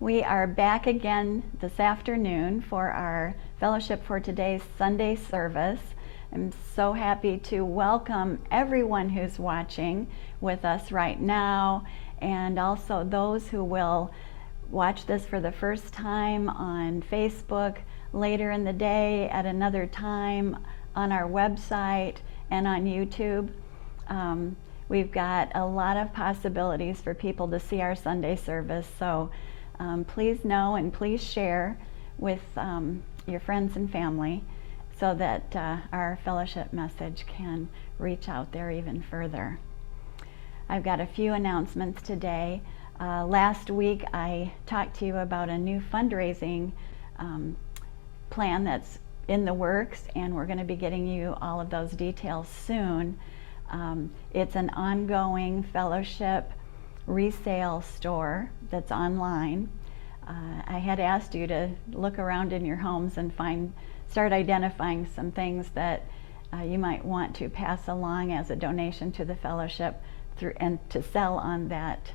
We are back again this afternoon for our Fellowship for Today's Sunday service. I'm so happy to welcome everyone who's watching with us right now, and also those who will watch this for the first time on Facebook later in the day at another time on our website and on YouTube. We've got a lot of possibilities for people to see our Sunday service, so please know and please share with your friends and family so that our fellowship message can reach out there even further. I've got a few announcements today. Last week I talked to you about a new fundraising plan that's in the works, and we're going to be getting you all of those details soon. It's an ongoing fellowship resale store that's online. I had asked you to look around in your homes and start identifying some things that you might want to pass along as a donation to the fellowship and to sell on that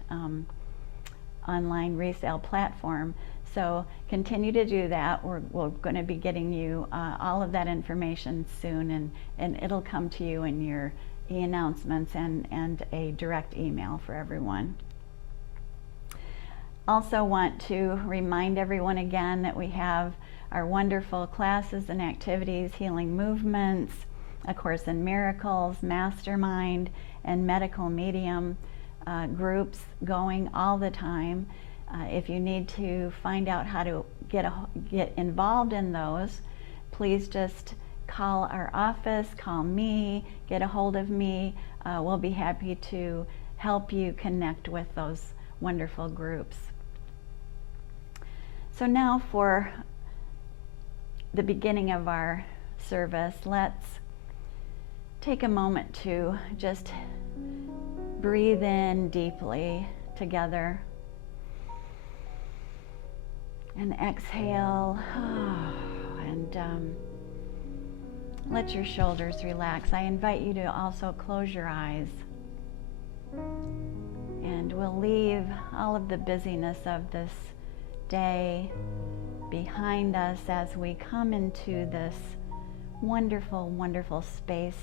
online resale platform. So continue to do that. We're going to be getting you all of that information soon, and it'll come to you in your e-announcements and a direct email for everyone. Also want to remind everyone again that we have our wonderful classes and activities, healing movements, A Course in Miracles, Mastermind, and Medical Medium groups going all the time. If you need to find out how to get involved in those, please just call our office, call me, get a hold of me. We'll be happy to help you connect with those wonderful groups. So now for the beginning of our service, let's take a moment to just breathe in deeply together and exhale, and let your shoulders relax. I invite you to also close your eyes, and we'll leave all of the busyness of this day behind us as we come into this wonderful, wonderful space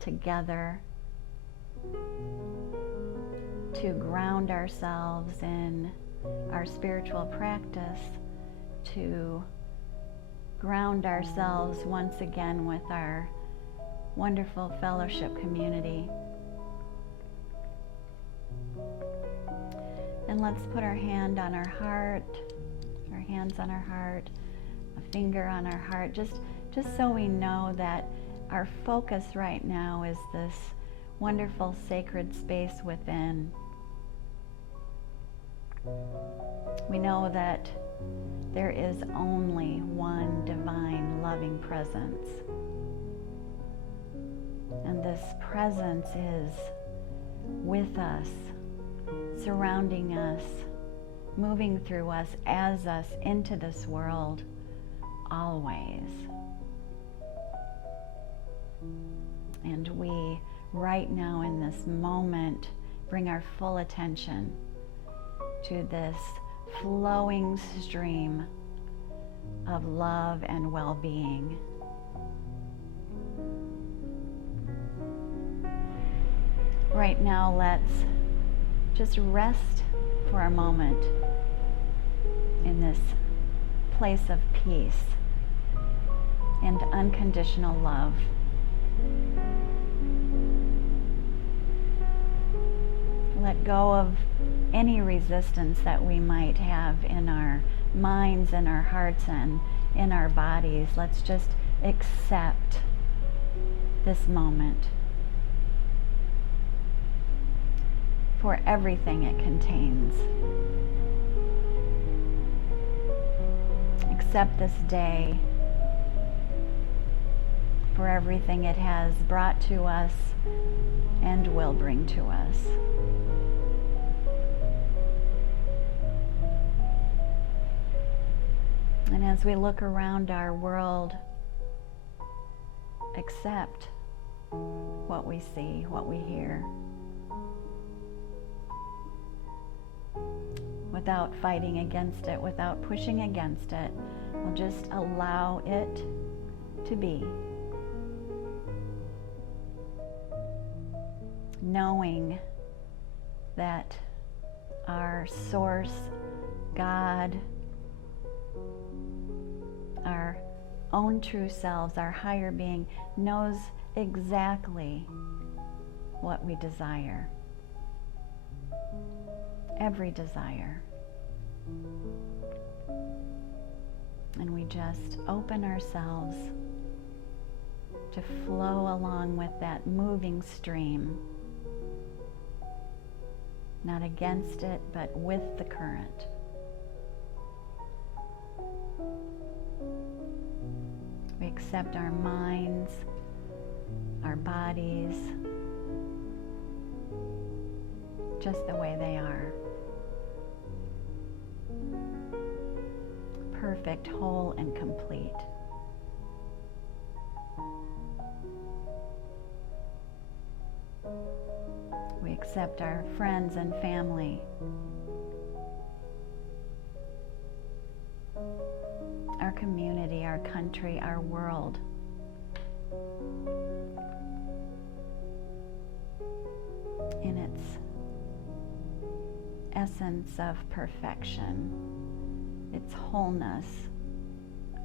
together to ground ourselves in our spiritual practice, to ground ourselves once again with our wonderful fellowship community. And let's put our hand on our heart, our hands on our heart, a finger on our heart, just so we know that our focus right now is this wonderful sacred space within. We know that there is only one divine loving presence, and this presence is with us, surrounding us, moving through us, as us into this world, always. And we, right now in this moment, bring our full attention to this flowing stream of love and well-being. Right now, let's just rest for a moment in this place of peace and unconditional love. Let go of any resistance that we might have in our minds and our hearts and in our bodies. Let's just accept this moment for everything it contains. Accept this day for everything it has brought to us and will bring to us. And as we look around our world, accept what we see, what we hear, without fighting against it, without pushing against it. We'll just allow it to be. Knowing that our source, God, our own true selves, our higher being, knows exactly what we desire. Every desire. And we just open ourselves to flow along with that moving stream. Not against it, but with the current. We accept our minds, our bodies, just the way they are. Perfect, whole, and complete. We accept our friends and family, our community, our country, our world. In its essence of perfection, its wholeness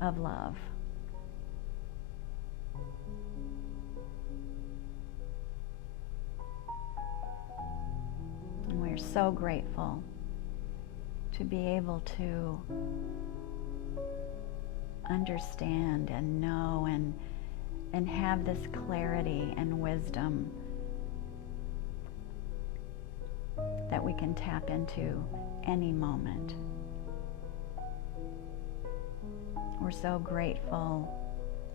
of love. And we're so grateful to be able to understand and know and have this clarity and wisdom that we can tap into any moment. We're so grateful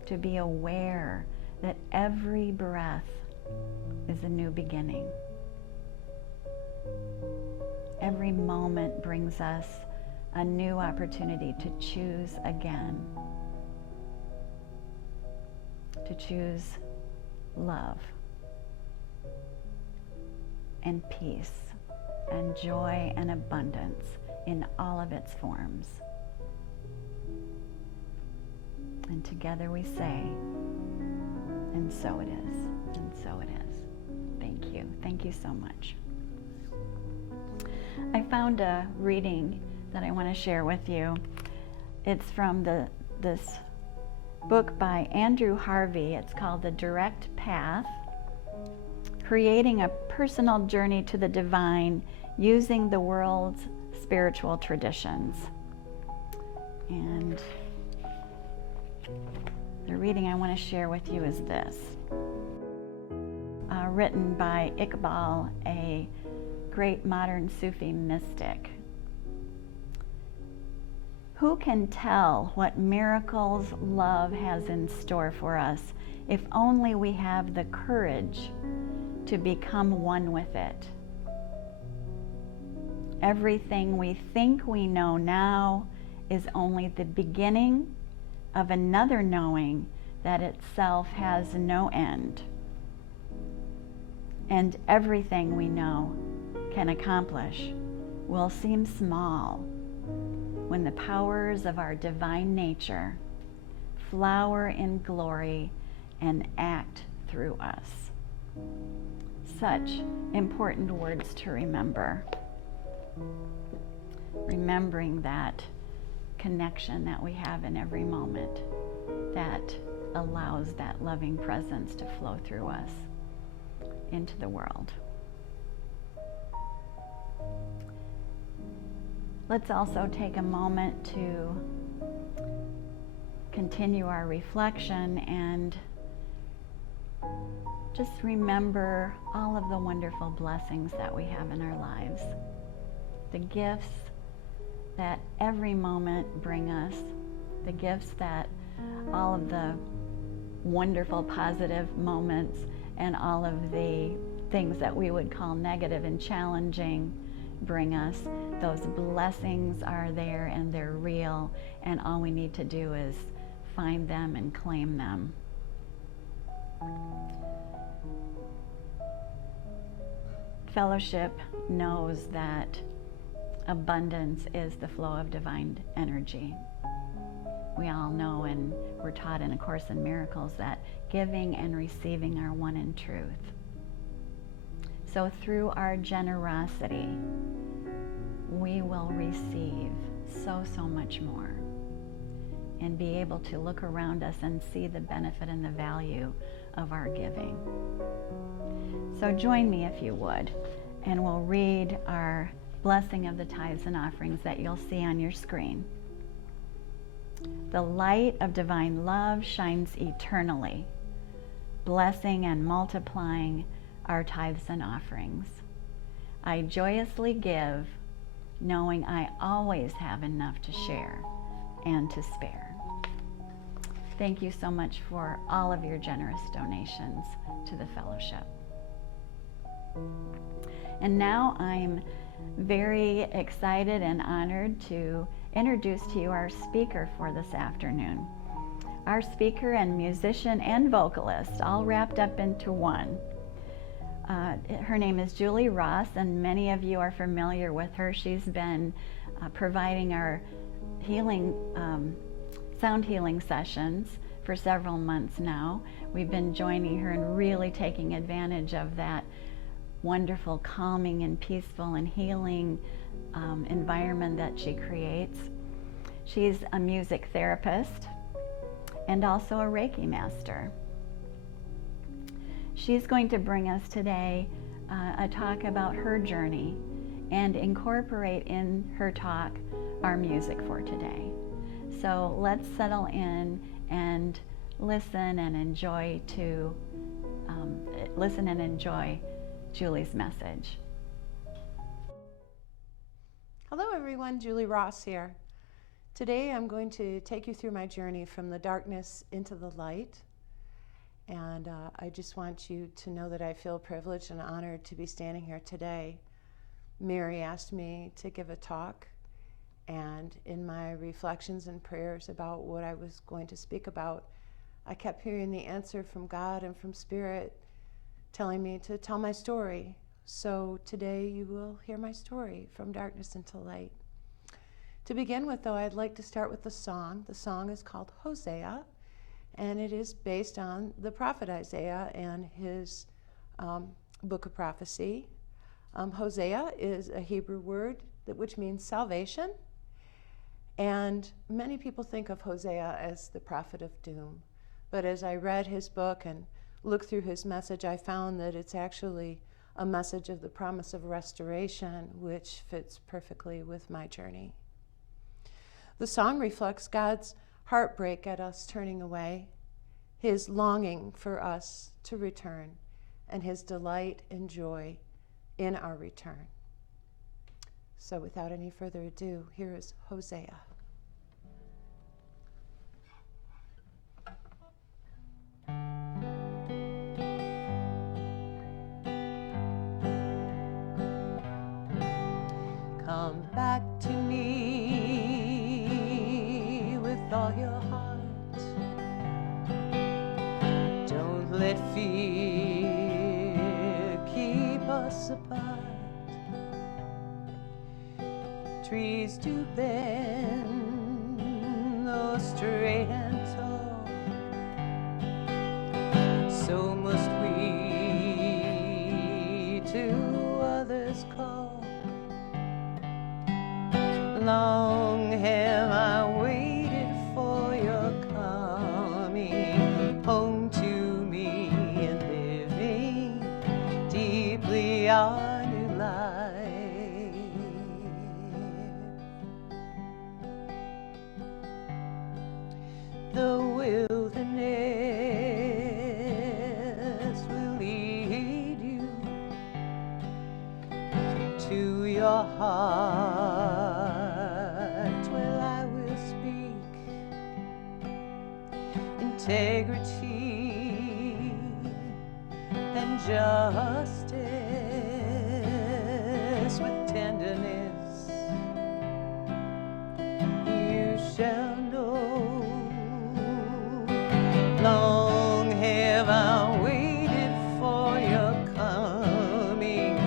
to be aware that every breath is a new beginning. Every moment brings us a new opportunity to choose again, to choose love and peace and joy and abundance in all of its forms. And together we say, and so it is, and so it is. Thank you. Thank you so much. I found a reading that I want to share with you. It's from this book by Andrew Harvey. It's called The Direct Path, Creating a Personal Journey to the Divine Using the World's Spiritual Traditions. And the reading I want to share with you is this. Written by Iqbal, a great modern Sufi mystic. Who can tell what miracles love has in store for us if only we have the courage to become one with it? Everything we think we know now is only the beginning of another knowing that itself has no end. And everything we know can accomplish will seem small when the powers of our divine nature flower in glory and act through us. Such important words to remember. Remembering that connection that we have in every moment that allows that loving presence to flow through us into the world. Let's also take a moment to continue our reflection and just remember all of the wonderful blessings that we have in our lives. The gifts that every moment bring us, the gifts that all of the wonderful positive moments and all of the things that we would call negative and challenging bring us. Those blessings are there and they're real, and all we need to do is find them and claim them. Fellowship knows that abundance is the flow of divine energy. We all know, and we're taught in A Course in Miracles, that giving and receiving are one in truth. So through our generosity, we will receive so much more and be able to look around us and see the benefit and the value of our giving. So join me if you would, and we'll read our blessing of the tithes and offerings that you'll see on your screen. The light of divine love shines eternally, blessing and multiplying our tithes and offerings. I joyously give, knowing I always have enough to share and to spare. Thank you so much for all of your generous donations to the fellowship. And now I'm very excited and honored to introduce to you our speaker for this afternoon. Our speaker and musician and vocalist, all wrapped up into one. Her name is Julie Ross, and many of you are familiar with her. She's been providing our healing, sound healing sessions for several months now. We've been joining her and really taking advantage of that wonderful, calming and peaceful and healing environment that she creates. She's a music therapist and also a Reiki master. She's going to bring us today a talk about her journey and incorporate in her talk our music for today. So let's settle in and listen and enjoy Julie's message. Hello everyone, Julie Ross here. Today I'm going to take you through my journey from the darkness into the light. And I just want you to know that I feel privileged and honored to be standing here today. Mary asked me to give a talk, and in my reflections and prayers about what I was going to speak about, I kept hearing the answer from God and from Spirit telling me to tell my story. So today you will hear my story from darkness into light. To begin with, though, I'd like to start with the song. The song is called Hosea, and it is based on the prophet Isaiah and his book of prophecy. Hosea is a Hebrew word which means salvation, and many people think of Hosea as the prophet of doom. But as I read his book and looked through his message, I found that it's actually a message of the promise of restoration, which fits perfectly with my journey. The song reflects God's heartbreak at us turning away, his longing for us to return, and his delight and joy in our return. So without any further ado, here is Hosea. Come back to me with all your heart. Don't let fear keep us apart. Trees do bend, though straight and tall, so must we to others call. Long have I waited for your coming home to me and living deeply our new life. The wilderness will lead you to your heart, where I will speak integrity and justice with tenderness. You shall know. Long have I waited for your coming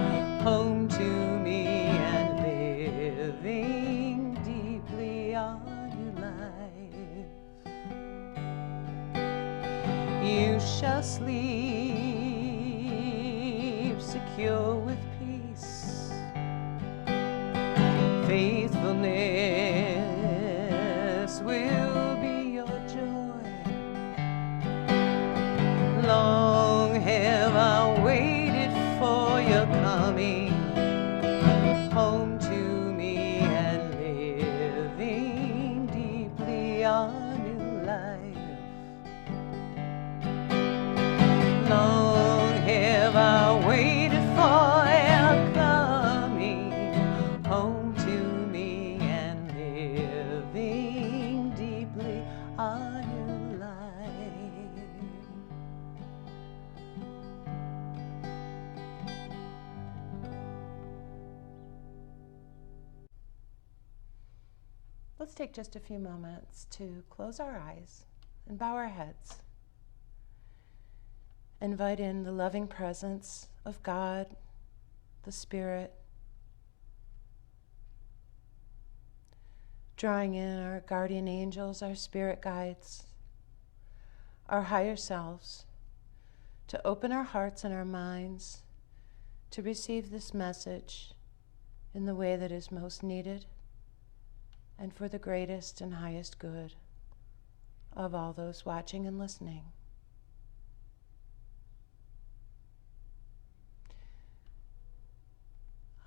home to me and shall sleep secure with peace. Faithfulness will be your joy. Long have I waited for your coming home to me and living deeply a new life. Long have I waited for your coming home to me and living deeply a new life. Let's take just a few moments to close our eyes and bow our heads. Invite in the loving presence of God, the Spirit, drawing in our guardian angels, our spirit guides, our higher selves, to open our hearts and our minds to receive this message in the way that is most needed and for the greatest and highest good of all those watching and listening.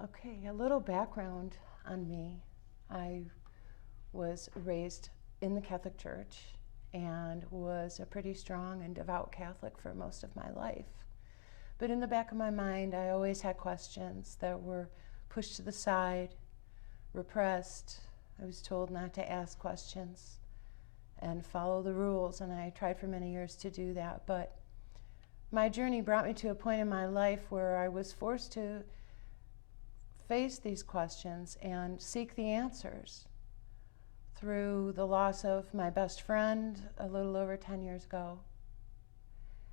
Okay, a little background on me. I was raised in the Catholic Church and was a pretty strong and devout Catholic for most of my life. But in the back of my mind, I always had questions that were pushed to the side, repressed. I was told not to ask questions and follow the rules, and I tried for many years to do that. But my journey brought me to a point in my life where I was forced to face these questions and seek the answers through the loss of my best friend a little over 10 years ago.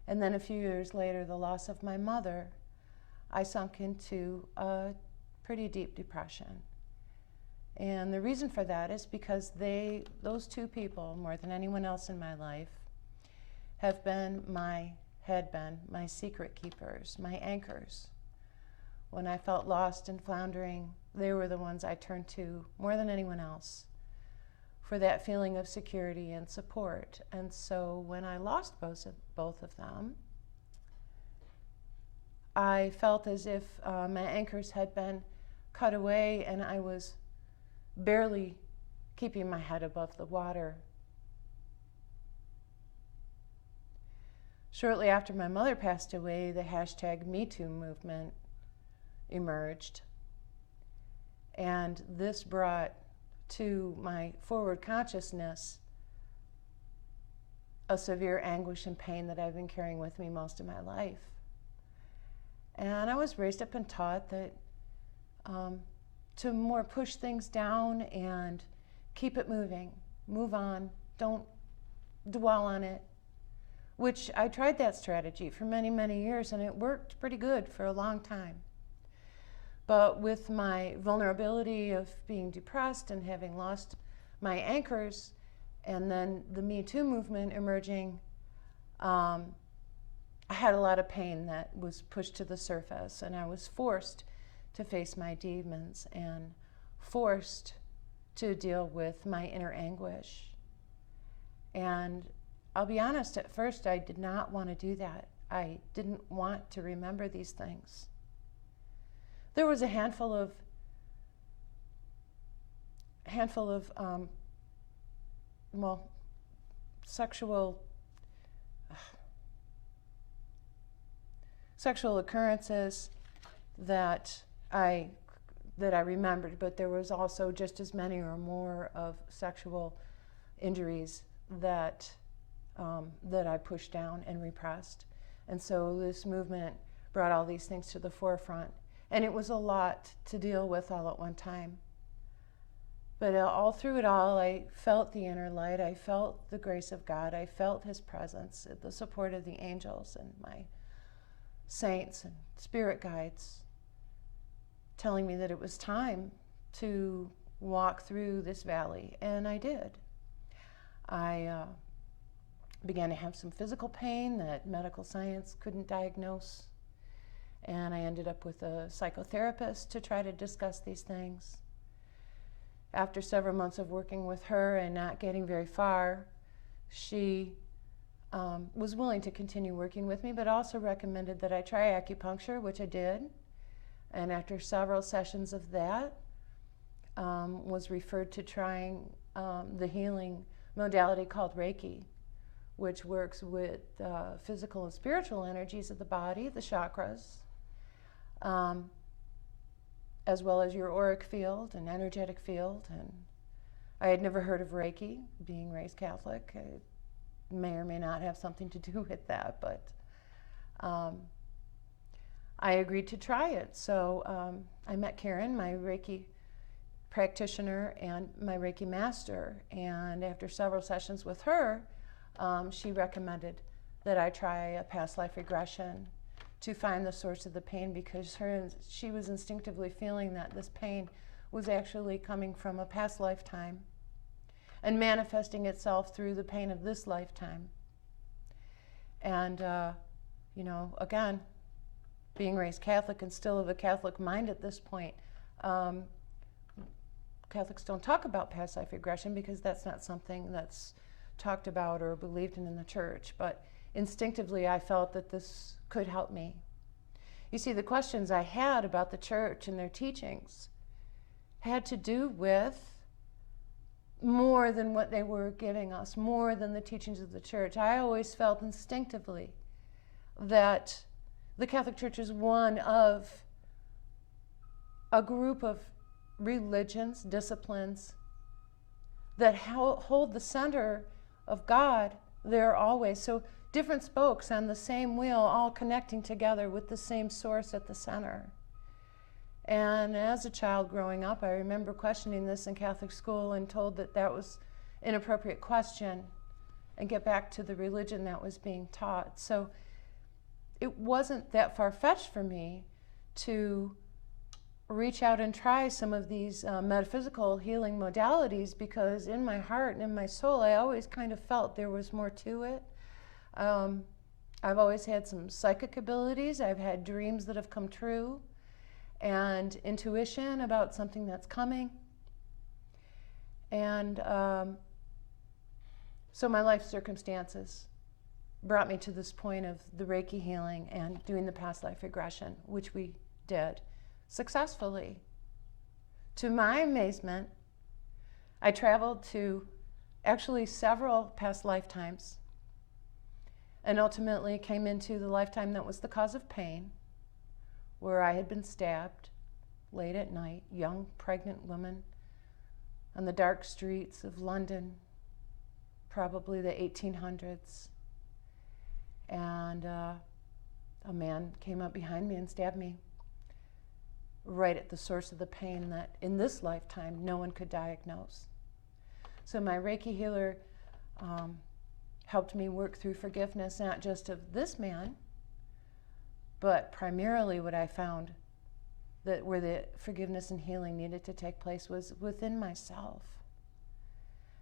And then a few years later, the loss of my mother. I sunk into a pretty deep depression. And the reason for that is because those two people, more than anyone else in my life, had been my secret keepers, my anchors. When I felt lost and floundering, they were the ones I turned to more than anyone else for that feeling of security and support. And so when I lost both of them, I felt as if my anchors had been cut away and I was barely keeping my head above the water. Shortly after my mother passed away, the #MeToo movement emerged. And this brought to my forward consciousness a severe anguish and pain that I've been carrying with me most of my life. And I was raised up and taught that to more push things down and keep it moving, move on, don't dwell on it, which I tried that strategy for many, many years, and it worked pretty good for a long time. But with my vulnerability of being depressed and having lost my anchors, and then the Me Too movement emerging, I had a lot of pain that was pushed to the surface, and I was forced to face my demons and forced to deal with my inner anguish. And I'll be honest, at first I did not want to do that. I didn't want to remember these things. There was a handful of sexual occurrences that I remembered, but there was also just as many or more of sexual injuries that I pushed down and repressed. And so this movement brought all these things to the forefront. And it was a lot to deal with all at one time. But all through it all, I felt the inner light. I felt the grace of God. I felt His presence, the support of the angels and my saints and spirit guides telling me that it was time to walk through this valley. And I did. I began to have some physical pain that medical science couldn't diagnose. And I ended up with a psychotherapist to try to discuss these things. After several months of working with her and not getting very far, she was willing to continue working with me, but also recommended that I try acupuncture, which I did. And after several sessions of that, was referred to trying the healing modality called Reiki, which works with physical and spiritual energies of the body, the chakras, as well as your auric field and energetic field. And I had never heard of Reiki, being raised Catholic. It may or may not have something to do with that, but I agreed to try it. So I met Karen, my Reiki practitioner and my Reiki master, and after several sessions with her, she recommended that I try a past life regression to find the source of the pain, because she was instinctively feeling that this pain was actually coming from a past lifetime and manifesting itself through the pain of this lifetime. And, again, being raised Catholic and still of a Catholic mind at this point, Catholics don't talk about past life regression because that's not something that's talked about or believed in the church. But instinctively, I felt that this could help me. You see, the questions I had about the church and their teachings had to do with more than what they were giving us, more than the teachings of the church. I always felt instinctively that the Catholic Church is one of a group of religions, disciplines that hold the center of God there always. So different spokes on the same wheel, all connecting together with the same source at the center. And as a child growing up, I remember questioning this in Catholic school and told that that was an inappropriate question and get back to the religion that was being taught. So it wasn't that far-fetched for me to reach out and try some of these metaphysical healing modalities, because in my heart and in my soul, I always kind of felt there was more to it. I've always had some psychic abilities. I've had dreams that have come true and intuition about something that's coming. And so my life circumstances brought me to this point of the Reiki healing and doing the past life regression, which we did successfully. To my amazement, I traveled to actually several past lifetimes and ultimately came into the lifetime that was the cause of pain, where I had been stabbed late at night, young pregnant woman on the dark streets of London, probably the 1800s. And a man came up behind me and stabbed me right at the source of the pain that in this lifetime no one could diagnose. So my Reiki healer helped me work through forgiveness, not just of this man, but primarily what I found that where the forgiveness and healing needed to take place was within myself.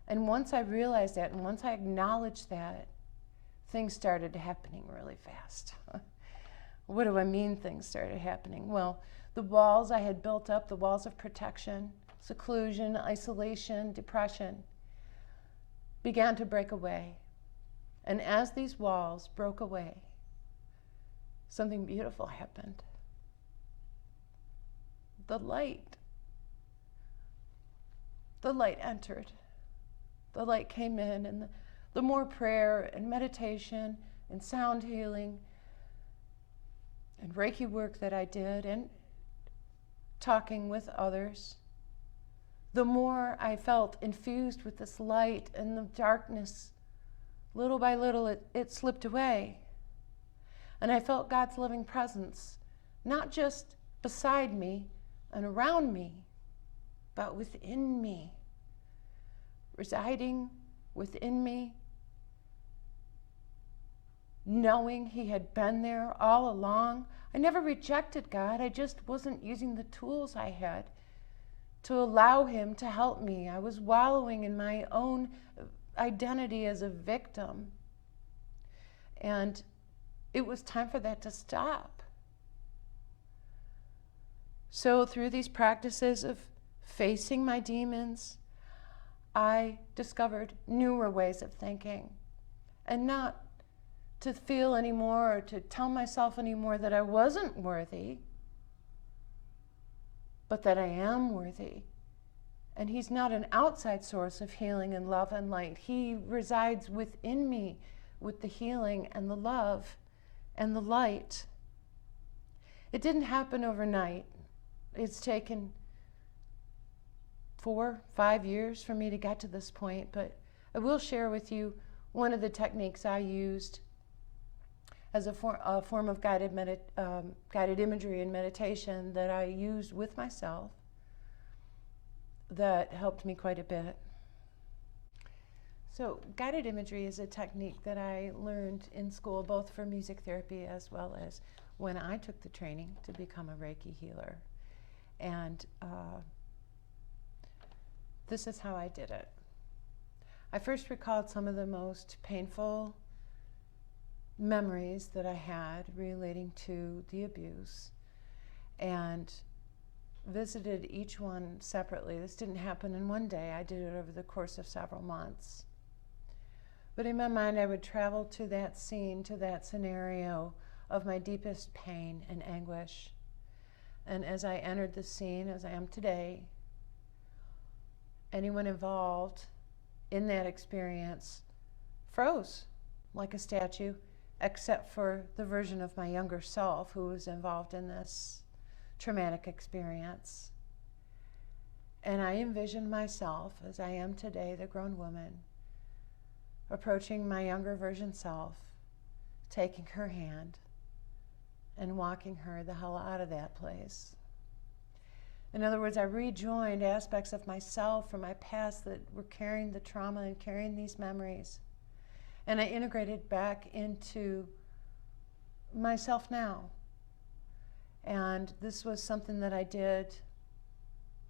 And once I realized that, and once I acknowledged that, things started happening really fast. What do I mean things started happening? Well, the walls I had built up, the walls of protection, seclusion, isolation, depression, began to break away. And as these walls broke away, something beautiful happened. The light entered. The light came in, and the more prayer and meditation and sound healing and Reiki work that I did and talking with others, the more I felt infused with this light, and the darkness, little by little, it slipped away. And I felt God's loving presence, not just beside me and around me, but within me, residing within me, knowing He had been there all along. I never rejected God. I just wasn't using the tools I had to allow Him to help me. I was wallowing in my own identity as a victim And it was time for that to stop. So through these practices of facing my demons, I discovered newer ways of thinking, and not to feel anymore or to tell myself anymore that I wasn't worthy, but that I am worthy. And he's not an outside source of healing and love and light. He resides within me with the healing and the love and the light. It didn't happen overnight. It's taken 4, 5 years for me to get to this point, but I will share with you one of the techniques I used as a form of guided imagery and meditation that I used with myself that helped me quite a bit. So guided imagery is a technique that I learned in school, both for music therapy as well as when I took the training to become a Reiki healer. And this is how I did it. I first recalled some of the most painful memories that I had relating to the abuse and visited each one separately. This didn't happen in one day. I did it over the course of several months. But in my mind, I would travel to that scene, to that scenario of my deepest pain and anguish. And as I entered the scene, as I am today, anyone involved in that experience froze like a statue, except for the version of my younger self who was involved in this traumatic experience. And I envisioned myself, as I am today, the grown woman, approaching my younger version self, taking her hand and walking her the hell out of that place. In other words, I rejoined aspects of myself from my past that were carrying the trauma and carrying these memories. And I integrated back into myself now. And this was something that I did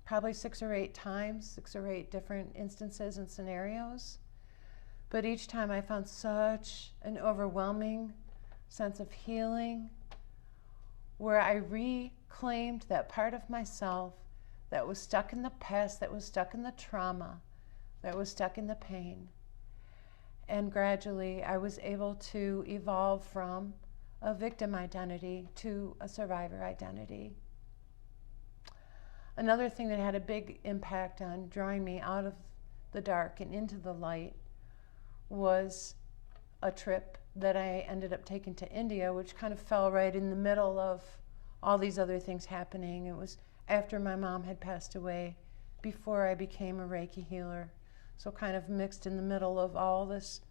probably 6 or 8 times, 6 or 8 different instances and scenarios. But each time I found such an overwhelming sense of healing where I reclaimed that part of myself that was stuck in the past, that was stuck in the trauma, that was stuck in the pain. And gradually I was able to evolve from a victim identity to a survivor identity. Another thing that had a big impact on drawing me out of the dark and into the light was a trip that I ended up taking to India, which kind of fell right in the middle of all these other things happening. It was after my mom had passed away, before I became a Reiki healer. So kind of mixed in the middle of all this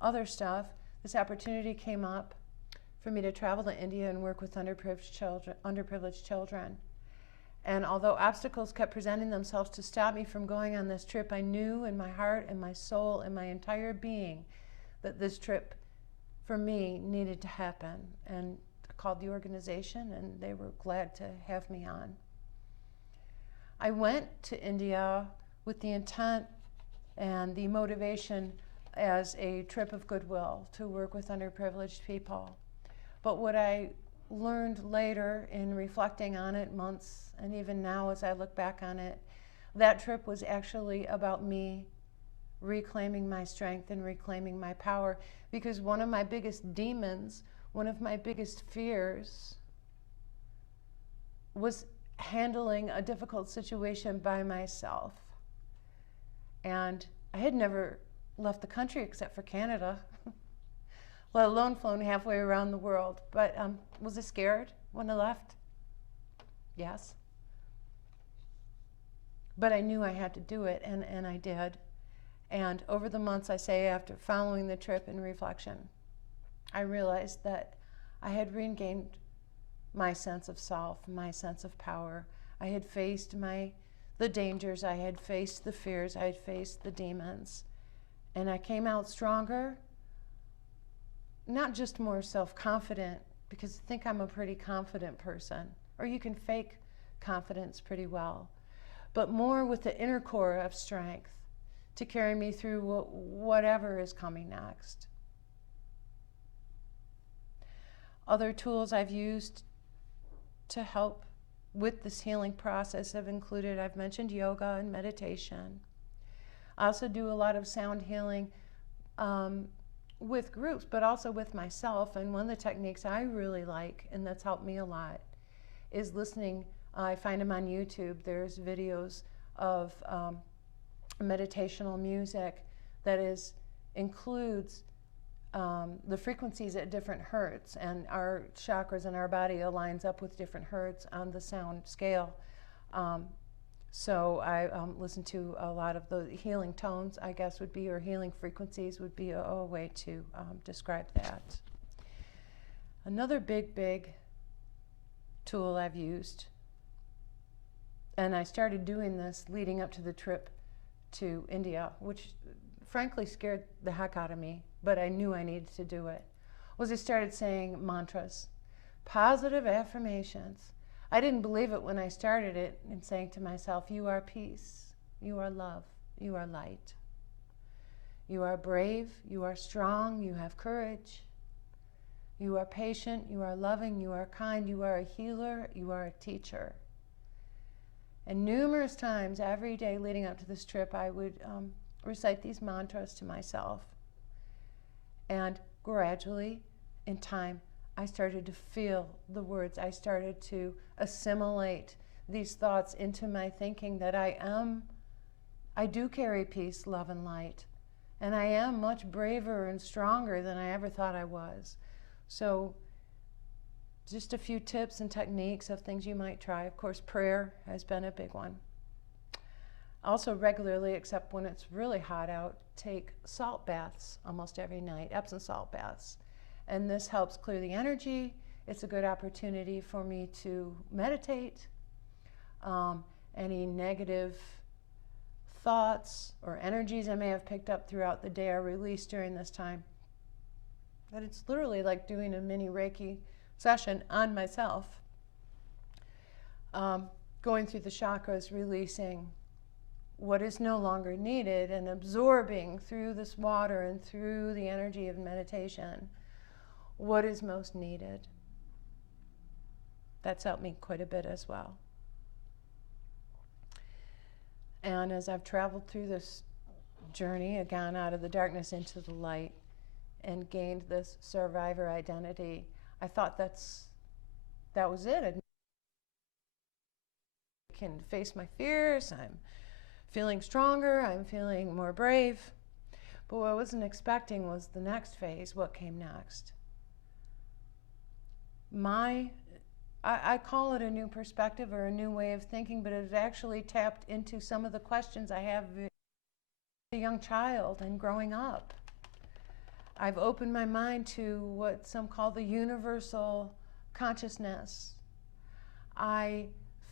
other stuff, this opportunity came up for me to travel to India and work with underprivileged children. And although obstacles kept presenting themselves to stop me from going on this trip, I knew in my heart and my soul and my entire being that this trip for me needed to happen. And I called the organization and they were glad to have me on. I went to India with the intent and the motivation as a trip of goodwill to work with underprivileged people. But what I learned later in reflecting on it, months and even now as I look back on it, that trip was actually about me reclaiming my strength and reclaiming my power, because one of my biggest demons, one of my biggest fears was handling a difficult situation by myself. And I had never left the country except for Canada, let alone flown halfway around the world. But was I scared when I left? Yes. But I knew I had to do it, and I did. And over the months, I say, after following the trip in reflection, I realized that I had regained my sense of self, my sense of power. I had faced the dangers, I had faced the fears, I had faced the demons. And I came out stronger, not just more self-confident, because I think I'm a pretty confident person, or you can fake confidence pretty well, but more with the inner core of strength to carry me through whatever is coming next. Other tools I've used to help with this healing process have included, I've mentioned yoga and meditation. I also do a lot of sound healing with groups, but also with myself. And one of the techniques I really like, and that's helped me a lot, is listening. I find them on YouTube. There's videos of meditational music that includes the frequencies at different hertz, and our chakras in our body aligns up with different hertz on the sound scale. So I listen to a lot of the healing tones, I guess would be, or healing frequencies would be a way to describe that. Another big tool I've used, and I started doing this leading up to the trip to India, which frankly scared the heck out of me, but I knew I needed to do it, was I started saying mantras, positive affirmations. I didn't believe it when I started it, and saying to myself, you are peace, you are love, you are light. You are brave, you are strong, you have courage. You are patient, you are loving, you are kind, you are a healer, you are a teacher. And numerous times every day leading up to this trip, I would recite these mantras to myself. And gradually, in time, I started to feel the words. I started to assimilate these thoughts into my thinking that I do carry peace, love, and light. And I am much braver and stronger than I ever thought I was. So just a few tips and techniques of things you might try. Of course, prayer has been a big one. Also regularly, except when it's really hot out, take salt baths almost every night, Epsom salt baths. And this helps clear the energy. It's a good opportunity for me to meditate. Any negative thoughts or energies I may have picked up throughout the day are released during this time. But it's literally like doing a mini Reiki session on myself. Going through the chakras, releasing what is no longer needed and absorbing through this water and through the energy of meditation what is most needed. That's helped me quite a bit as well. And as I've traveled through this journey, again, out of the darkness into the light, and gained this survivor identity, I thought that was it. I can face my fears. I'm feeling stronger. I'm feeling more brave. But what I wasn't expecting was the next phase, what came next. I call it a new perspective or a new way of thinking, but it actually tapped into some of the questions I have as a young child and growing up. I've opened my mind to what some call the universal consciousness. I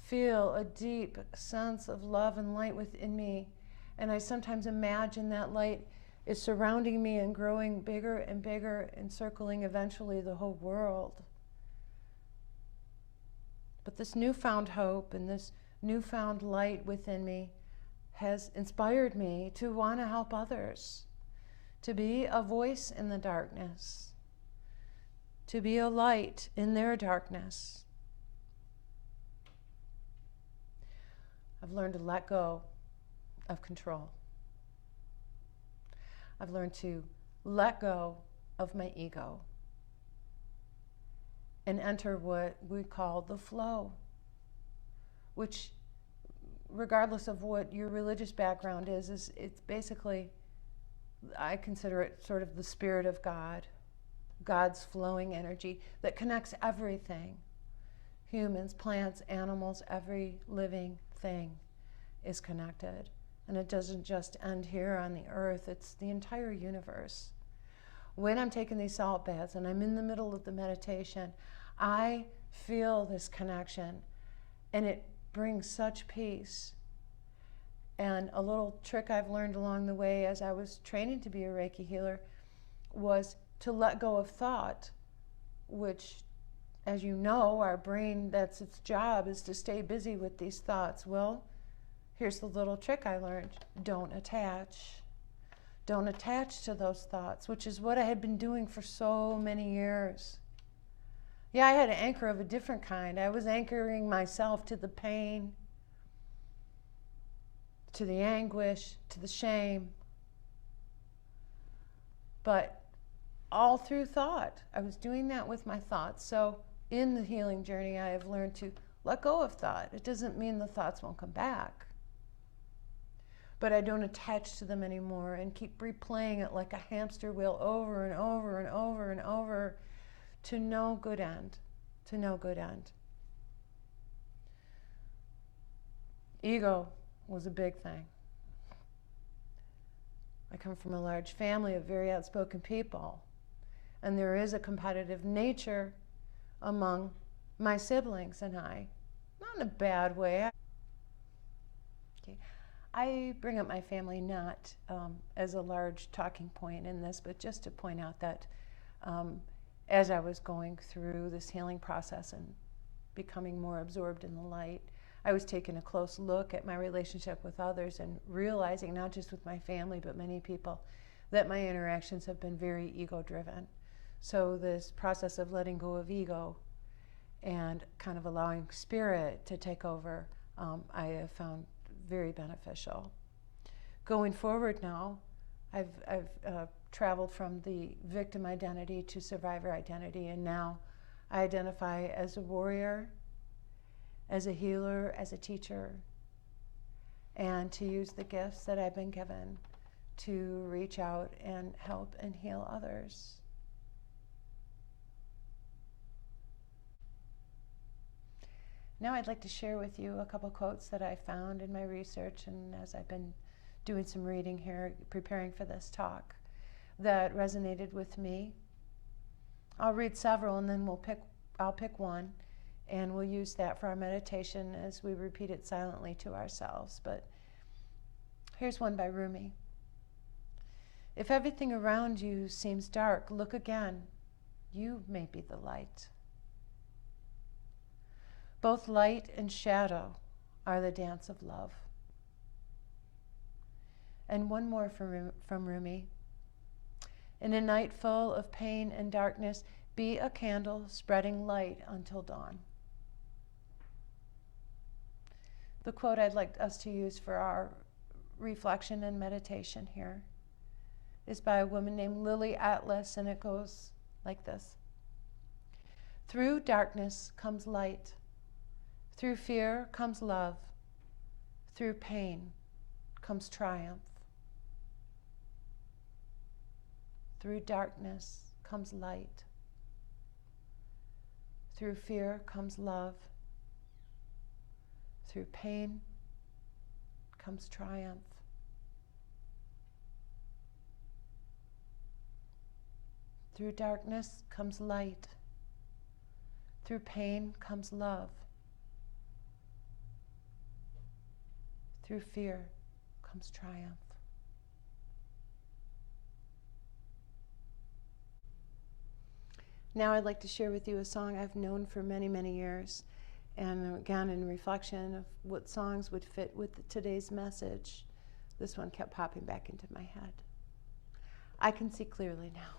feel a deep sense of love and light within me, and I sometimes imagine that light is surrounding me and growing bigger and bigger, encircling eventually the whole world. But this newfound hope and this newfound light within me has inspired me to want to help others, to be a voice in the darkness, to be a light in their darkness. I've learned to let go of control. I've learned to let go of my ego and enter what we call the flow, which, regardless of what your religious background is it's basically, I consider it sort of the spirit of God, God's flowing energy that connects everything. Humans, plants, animals, every living thing is connected. And it doesn't just end here on the earth, it's the entire universe. When I'm taking these salt baths and I'm in the middle of the meditation, I feel this connection, and it brings such peace. And a little trick I've learned along the way as I was training to be a Reiki healer was to let go of thought, which, as you know, our brain, that's its job, is to stay busy with these thoughts. Well, here's the little trick I learned. Don't attach. Don't attach to those thoughts, which is what I had been doing for so many years. Yeah, I had an anchor of a different kind. I was anchoring myself to the pain, to the anguish, to the shame. But all through thought, I was doing that with my thoughts. So in the healing journey, I have learned to let go of thought. It doesn't mean the thoughts won't come back, but I don't attach to them anymore and keep replaying it like a hamster wheel over and over and over and over to no good end, to no good end. Ego was a big thing. I come from a large family of very outspoken people, and there is a competitive nature among my siblings and I, not in a bad way. Okay. I bring up my family not as a large talking point in this, but just to point out that as I was going through this healing process and becoming more absorbed in the light, I was taking a close look at my relationship with others and realizing, not just with my family, but many people, that my interactions have been very ego-driven. So this process of letting go of ego and kind of allowing spirit to take over, I have found very beneficial. Going forward now, I've traveled from the victim identity to survivor identity, and now I identify as a warrior, as a healer, as a teacher, and to use the gifts that I've been given to reach out and help and heal others. Now I'd like to share with you a couple quotes that I found in my research and as I've been doing some reading here, preparing for this talk, that resonated with me. I'll read several and then I'll pick one, and we'll use that for our meditation as we repeat it silently to ourselves. But here's one by Rumi. If everything around you seems dark, look again. You may be the light. Both light and shadow are the dance of love. And one more from Rumi. In a night full of pain and darkness, be a candle spreading light until dawn. The quote I'd like us to use for our reflection and meditation here is by a woman named Lily Atlas, and it goes like this. Through darkness comes light. Through fear comes love. Through pain comes triumph. Through darkness comes light. Through fear comes love. Through pain comes triumph. Through darkness comes light. Through pain comes love. Through fear comes triumph. Now I'd like to share with you a song I've known for many, many years. And again, in reflection of what songs would fit with today's message, this one kept popping back into my head. I can see clearly now.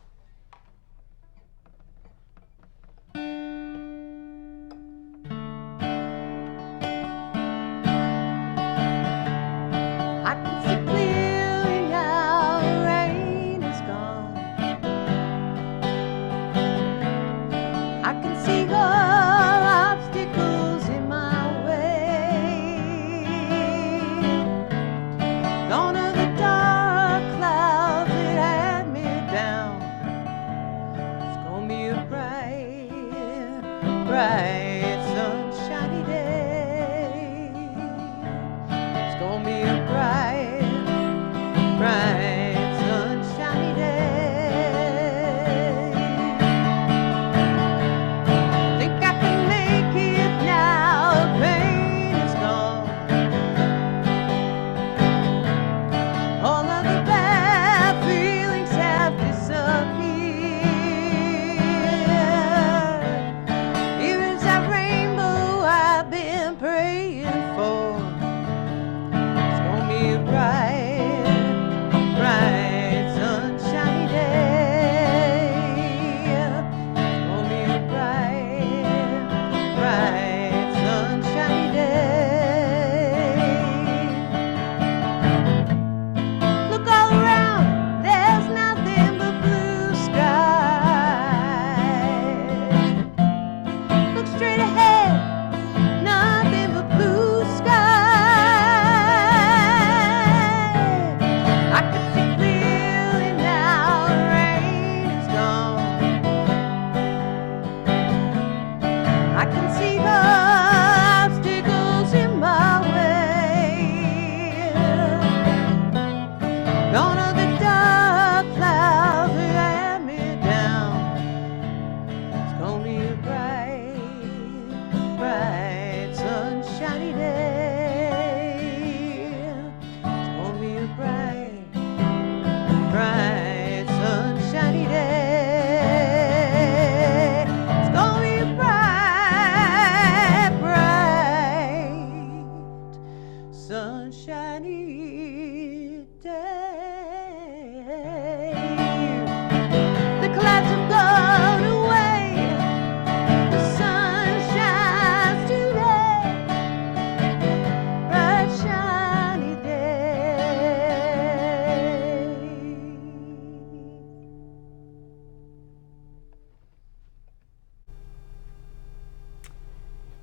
I can see clearly now, the rain is gone. I can see the obstacles in my way. Gone are the dark clouds that had me down.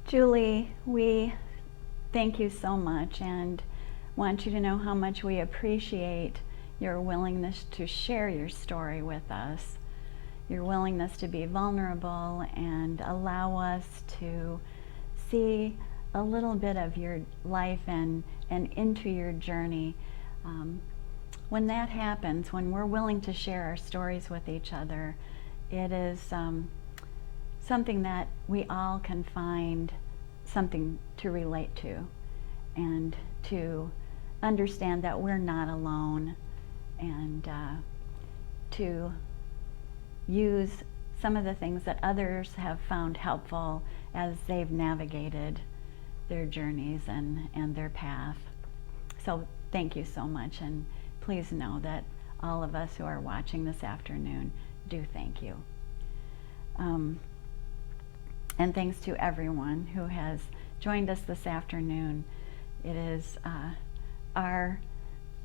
Julie, we thank you so much and want you to know how much we appreciate your willingness to share your story with us, your willingness to be vulnerable and allow us to see a little bit of your life and into your journey. When that happens, when we're willing to share our stories with each other, it is something that we all can find something to relate to and to understand that we're not alone, and to use some of the things that others have found helpful as they've navigated their journeys and their path. So thank you so much, and please know that all of us who are watching this afternoon do thank you. And thanks to everyone who has joined us this afternoon. It is our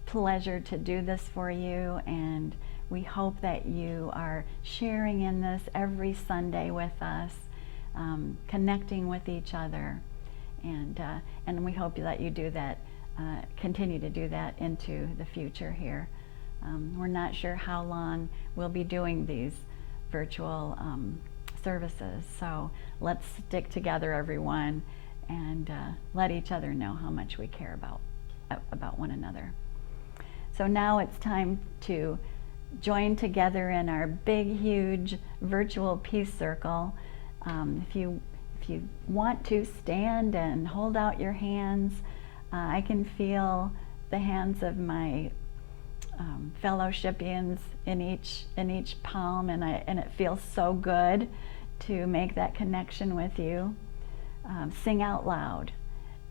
pleasure to do this for you, and we hope that you are sharing in this every Sunday with us, connecting with each other, and we hope that you do that, continue to do that into the future here. We're not sure how long we'll be doing these virtual services, so let's stick together, everyone, and let each other know how much we care about one another. So now it's time to join together in our big, huge virtual peace circle. If you want to stand and hold out your hands, I can feel the hands of my fellowshipians in each palm, and it feels so good to make that connection with you. Sing out loud,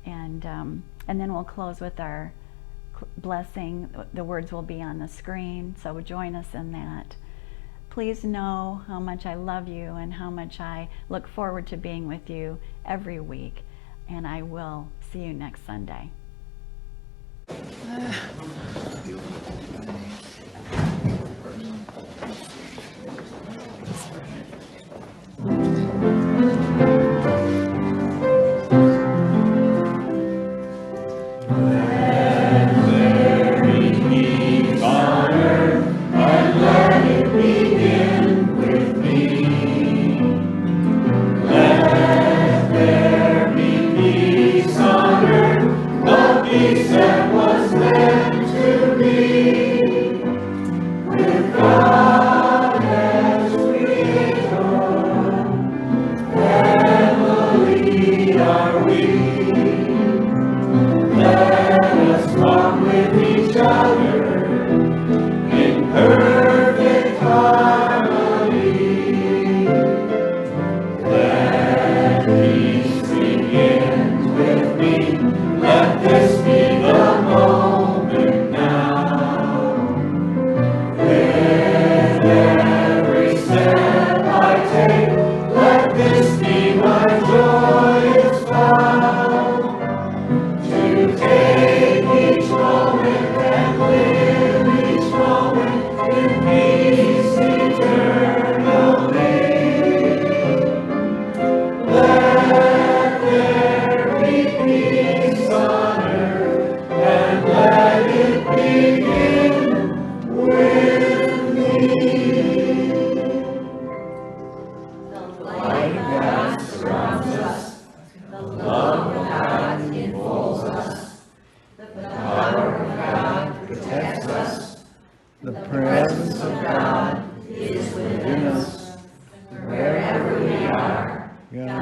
and then we'll close with our blessing. The words will be on the screen, so join us in that. Please know how much I love you and how much I look forward to being with you every week, and I will see you next Sunday. Yeah.